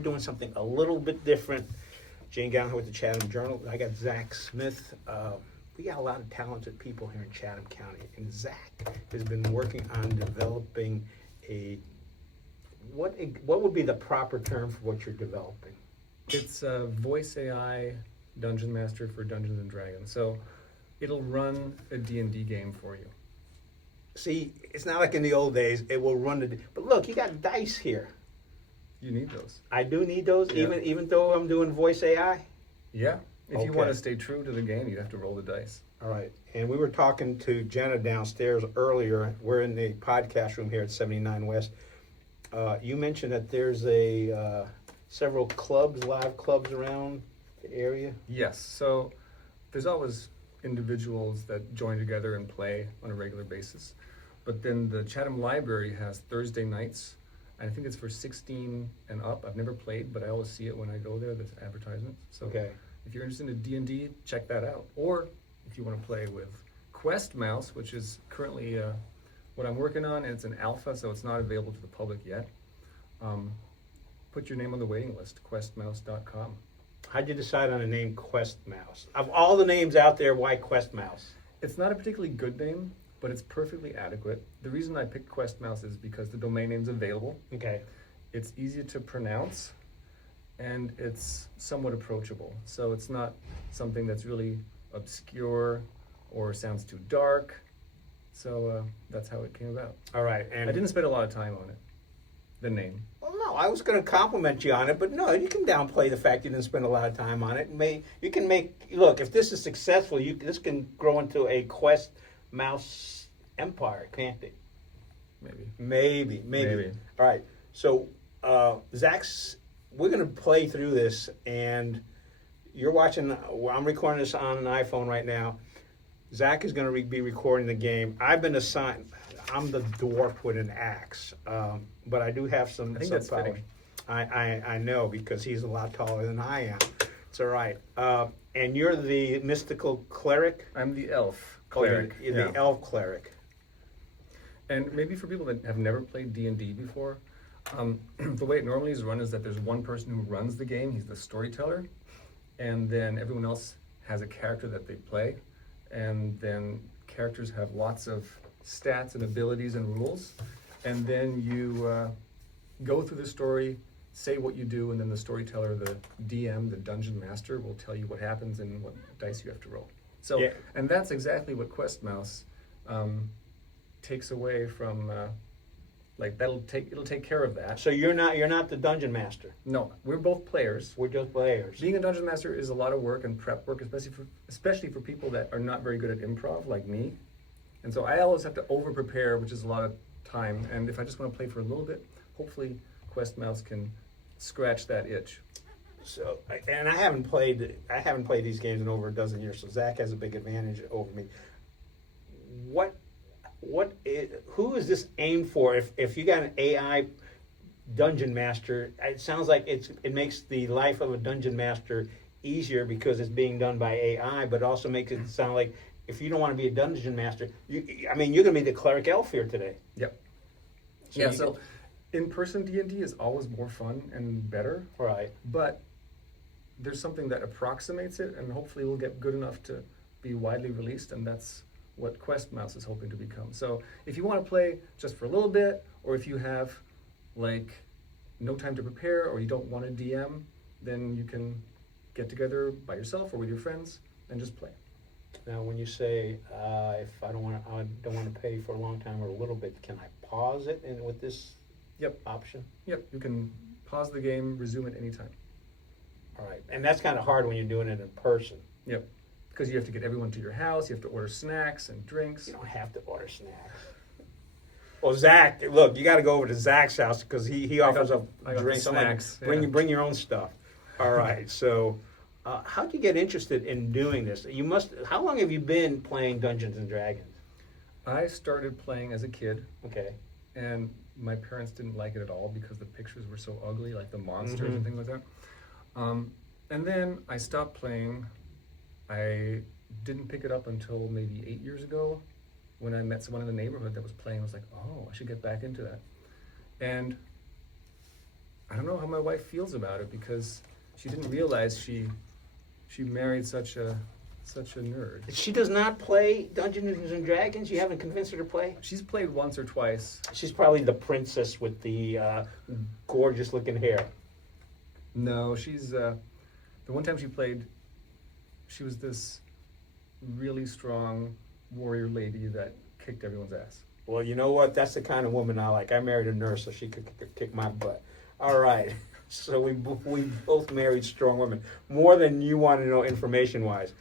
we're doing something a little bit different. Jane Gallagher with the Chatham Journal. I got Zach Smith. We got a lot of talented people here in Chatham County, and Zach has been working on developing what would be the proper term for what you're developing? It's a voice AI dungeon master for Dungeons and Dragons. So it'll run a D&D game for you. See, it's not like in the old days. It will run the. But look, you got dice here. You need those. I do need those, Yeah. even though I'm doing voice AI. Yeah. If you Okay. want to stay true to the game, you have to roll the dice. All right. And we were talking to Jenna downstairs earlier. We're in the podcast room here at 79 West. You mentioned that there's several clubs, live clubs around the area. Yes. So there's always individuals that join together and play on a regular basis. But then the Chatham Library has Thursday nights. I think it's for 16 and up. I've never played, but I always see it when I go there, this advertisement. So Okay. if you're interested in D&D, check that out. Or if you want to play with Quest Mouse, which is currently what I'm working on, and it's an alpha, so it's not available to the public yet. Put your name on the waiting list, questmouse.com. How'd you decide on the name Quest Mouse? Of all the names out there, why Quest Mouse? It's not a particularly good name, but it's perfectly adequate. The reason I picked Quest Mouse is because the domain name's available. Okay. It's easy to pronounce, and it's somewhat approachable. So it's not something that's really obscure or sounds too dark. So that's how it came about. All right. And I didn't spend a lot of time on it, the name. Well, no, I was going to compliment you on it, but no, you can downplay the fact you didn't spend a lot of time on it. You can look, if this is successful, this can grow into a Quest Mouse empire, can't it? Maybe. Maybe. All right. So, we're going to play through this, and you're watching. I'm recording this on an iPhone right now. Zach is going to be recording the game. I've been assigned. I'm the dwarf with an axe, but I do have some. I think some that's power. fitting. I know, because he's a lot taller than I am. It's all right. And you're the mystical cleric. I'm the elf Oh, you're cleric. the elf cleric. And maybe for people that have never played D&D before, the way it normally is run is that there's one person who runs the game, he's the storyteller, and then everyone else has a character that they play, and then characters have lots of stats and abilities and rules, and then you go through the story, say what you do, and then the storyteller, the DM, the dungeon master, will tell you what happens and what dice you have to roll. So, Yeah. and that's exactly what Quest Mouse takes away from. It'll take care of that. So you're not the dungeon master. No, we're both players. We're just players. Being a dungeon master is a lot of work and prep work, especially for people that are not very good at improv like me. And so I always have to over prepare, which is a lot of time. And if I just want to play for a little bit, hopefully Quest Mouse can scratch that itch. So, and I haven't played these games in over a dozen years. So Zach has a big advantage over me. Who is this aimed for? If you got an AI dungeon master, it sounds like it makes the life of a dungeon master easier because it's being done by AI, but also makes it sound like if you don't want to be a dungeon master, you're going to be the cleric elf here today. Yep. So So in-person D&D is always more fun and better, Right. but there's something that approximates it, and hopefully will get good enough to be widely released, and that's what Quest Mouse is hoping to become. So if you want to play just for a little bit, or if you have no time to prepare, or you don't want to DM, then you can get together by yourself or with your friends and just play. Now, when you say if I don't want to pay for a long time or a little bit, can I pause it with this option? Yep, you can pause the game, resume it anytime. All right, and that's kind of hard when you're doing it in person. Yep, because you have to get everyone to your house, you have to order snacks and drinks. You don't have to order snacks. Well, Zach, look, you got to go over to Zach's house because he offers up I got drinks. the snacks. Bring your own stuff. All right. So, how'd you get interested in doing this? How long have you been playing Dungeons and Dragons? I started playing as a kid, Okay. and my parents didn't like it at all because the pictures were so ugly, like the monsters and things like that. And then I stopped playing. I didn't pick it up until maybe 8 years ago when I met someone in the neighborhood that was playing. I was like, oh, I should get back into that. And I don't know how my wife feels about it because she didn't realize she married such a nerd. She does not play Dungeons and Dragons? You haven't convinced her to play? She's played once or twice. She's probably the princess with the gorgeous looking hair. No, she's the one time she played, she was this really strong warrior lady that kicked everyone's ass. Well, you know what? That's the kind of woman I like. I married a nurse, so she could kick my butt. All right. So we both married strong women. More than you want to know information-wise.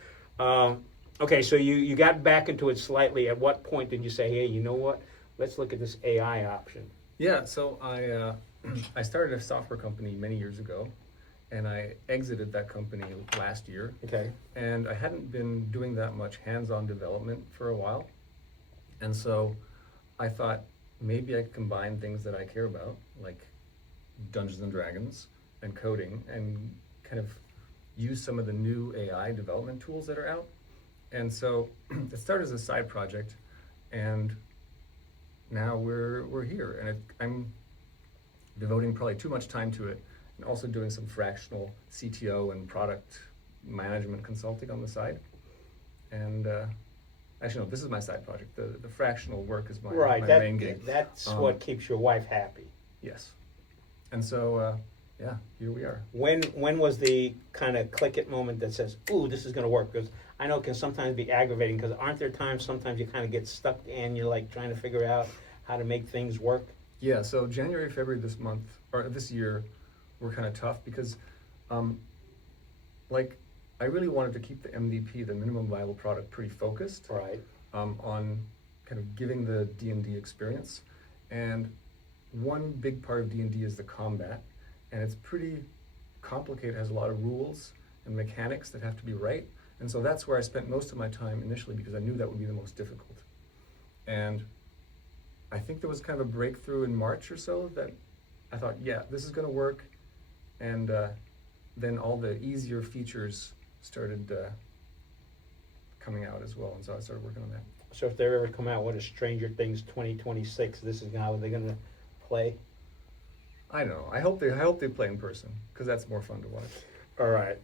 Okay, so you got back into it slightly. At what point did you say, hey, you know what? Let's look at this AI option. Yeah, so I started a software company many years ago, and I exited that company last year. Okay. And I hadn't been doing that much hands-on development for a while. And so I thought maybe I could combine things that I care about, like Dungeons and Dragons and coding, and kind of use some of the new AI development tools that are out. And so it started as a side project, and now we're here. And I'm devoting probably too much time to it, and also doing some fractional CTO and product management consulting on the side. And actually, no, this is my side project. The fractional work is my main gig. That's what keeps your wife happy. Yes. And so, yeah, here we are. When was the kind of click it moment that says, ooh, this is going to work? Because I know it can sometimes be aggravating, because aren't there times sometimes you kind of get stuck and you're like trying to figure out how to make things work? Yeah, so January, February this month, or this year, were kind of tough because, I really wanted to keep the MVP, the minimum viable product, pretty focused. Right. On kind of giving the D&D experience. And one big part of D&D is the combat, and it's pretty complicated, has a lot of rules and mechanics that have to be right. And so that's where I spent most of my time initially, because I knew that would be the most difficult. And I think there was kind of a breakthrough in March or so that I thought, yeah, this is going to work. And then all the easier features started coming out as well, and so I started working on that. So if they ever come out with a Stranger Things 2026, this is how they're going to play? I don't know. I hope they play in person, because that's more fun to watch. All right.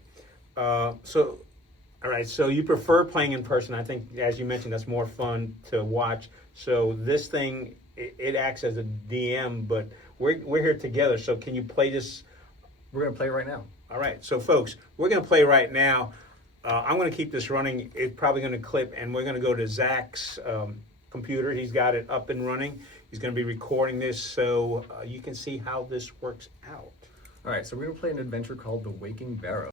So you prefer playing in person. I think, as you mentioned, that's more fun to watch. So this thing, it acts as a DM, but we're here together. So can you play this? We're going to play it right now. All right. So folks, we're going to play right now. I'm going to keep this running. It's probably going to clip, and we're going to go to Zach's computer. He's got it up and running. He's going to be recording this, so you can see how this works out. All right, so we're going to play an adventure called The Waking Barrow.